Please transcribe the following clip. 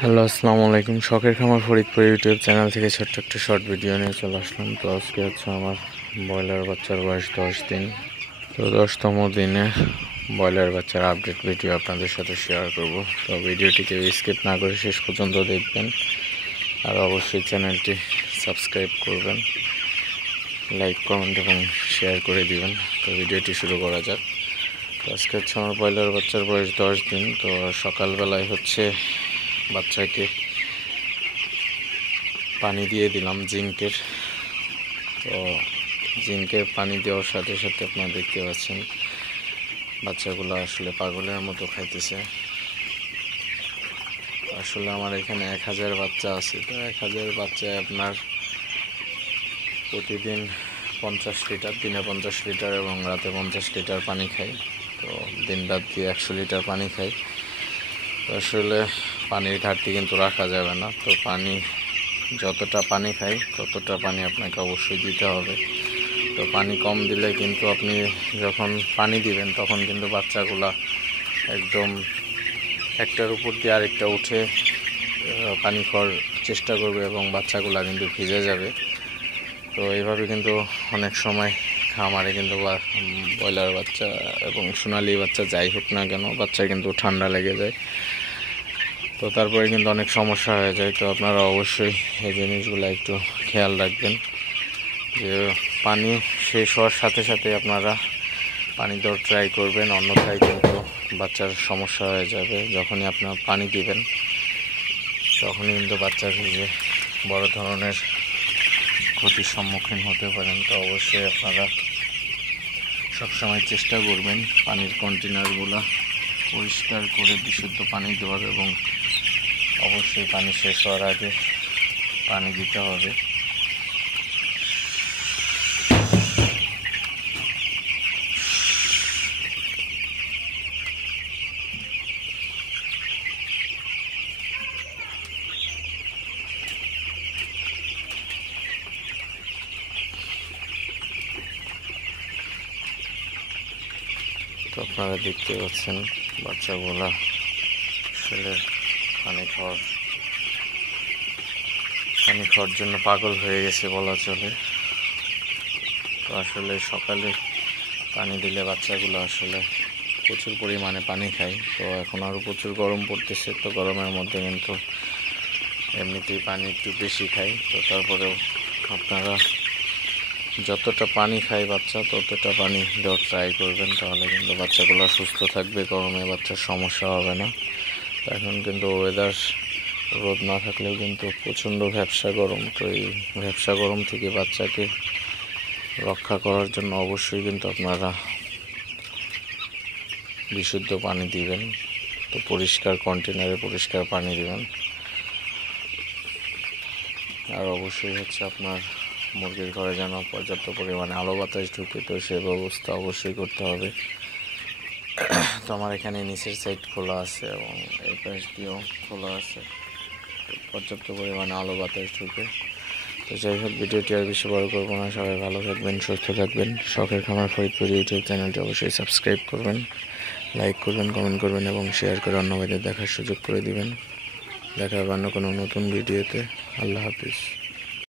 Hello, আসসালামু আলাইকুম। শখের খামার ফরিদপুর ইউটিউব চ্যানেল থেকে ছোট্ট একটা শর্ট ভিডিও নিয়ে চলে আসলাম। তো আজকে হচ্ছে আমার ব্রয়লার বাচ্চার বয়স 10 দিন। তো 10তম দিনে ব্রয়লার বাচ্চার আপডেট ভিডিও আপনাদের সাথে শেয়ার করব। তো ভিডিওটিকে স্কিপ না করে শেষ পর্যন্ত দেখবেন, আর অবশ্যই চ্যানেলটি সাবস্ক্রাইব করবেন, লাইক কমেন্ট এবং শেয়ার করে দিবেন। তো ভিডিওটি শুরু করা যাক। তো আজকে হচ্ছে আমার ব্রয়লার বাচ্চার বয়স 10 দিন। তো সকালবেলায় হচ্ছে বাচ্চাকে পানি দিয়ে দিলাম জিঙ্কের। তো জিঙ্কের পানি দেওয়ার সাথে সাথে আপনারা দেখতে পাচ্ছেন বাচ্চাগুলো আসলে পাগলের মতো খাইতেছে। আসলে আমার এখানে 1000 বাচ্চা আছে। তো 1000 বাচ্চায় আপনার প্রতিদিন 50 লিটার, দিনে 50 লিটার এবং রাতে 50 লিটার পানি খাই। তো দিন রাত দিয়ে 100 লিটার পানি খাই। তো আসলে পানির ঘাটতি কিন্তু রাখা যাবে না। তো পানি যতটা পানি খাই ততটা পানি আপনাকে অবশ্যই দিতে হবে। তো পানি কম দিলে কিন্তু আপনি যখন পানি দিবেন তখন কিন্তু বাচ্চাগুলা একদম একটার উপর দিয়ে আরেকটা উঠে পানি খাওয়ার চেষ্টা করবে এবং বাচ্চাগুলা কিন্তু ভিজে যাবে। তো এইভাবে কিন্তু অনেক সময় খামারে কিন্তু ব্রয়লার বাচ্চা এবং সোনালি বাচ্চা যাই হোক না কেন, বাচ্চা কিন্তু ঠান্ডা লেগে যায়। তো তারপরে কিন্তু অনেক সমস্যা হয়ে যায়। তো আপনারা অবশ্যই এই জিনিসগুলো একটু খেয়াল রাখবেন যে পানি শেষ হওয়ার সাথে সাথে আপনারা পানি দেওয়ার ট্রাই করবেন, অন্যথায় কিন্তু বাচ্চার সমস্যা হয়ে যাবে। যখনই আপনার পানি দিবেন তখনই কিন্তু বাচ্চা ভিজে বড় ধরনের ক্ষতির সম্মুখীন হতে পারেন। তো অবশ্যই আপনারা সবসময় চেষ্টা করবেন পানির কন্টেনারগুলো পরিষ্কার করে বিশুদ্ধ পানি দেওয়ার, এবং অবশ্যই পানি শেষ হওয়ার আগে পানি দিতে হবে। তো আপনারা দেখতে পাচ্ছেন বাচ্চাগুলা আসলে পানি খাওয়ার জন্য পাগল হয়ে গেছে বলা চলে। তো আসলে সকালে পানি দিলে বাচ্চাগুলো আসলে প্রচুর পরিমাণে পানি খায়। তো এখন আরও প্রচুর গরম পড়তেছে। তো গরমের মধ্যে কিন্তু এমনিতেই পানি একটু বেশি খায়। তো তারপরেও আপনারা যতটা পানি খায় বাচ্চা ততটা পানি দেওয়ার ট্রাই করবেন, তাহলে কিন্তু বাচ্চাগুলো সুস্থ থাকবে, গরমে বাচ্চার সমস্যা হবে না। তো এখন কিন্তু ওয়েদার রোদ না থাকলেও কিন্তু প্রচণ্ড ভ্যাপসা গরম। তো এই ভ্যাপসা গরম থেকে বাচ্চাকে রক্ষা করার জন্য অবশ্যই কিন্তু আপনারা বিশুদ্ধ পানি দিবেন। তো পরিষ্কার কন্টেনারে পরিষ্কার পানি দিবেন। আর অবশ্যই হচ্ছে আপনার মুরগির ঘরে যেন পর্যাপ্ত পরিমাণে আলো বাতাস ঢুকে, তো সে ব্যবস্থা অবশ্যই করতে হবে। তো আমার এখানে নিচের সাইড খোলা আছে এবং এই পাশ দিয়েও খোলা আছে, পর্যাপ্ত পরিমাণে আলো বাতাস ঢুকে। তো যাই হোক, ভিডিওটি আর বেশি বড় করবো না। সবাই ভালো থাকবেন, সুস্থ থাকবেন। শখের খামার ফরিদপুর ইউটিউব চ্যানেলটি অবশ্যই সাবস্ক্রাইব করবেন, লাইক করবেন, কমেন্ট করবেন এবং শেয়ার করে অন্য ভাইদের দেখার সুযোগ করে দিবেন। দেখা হবে অন্য কোনো নতুন ভিডিওতে। আল্লাহ হাফিজ।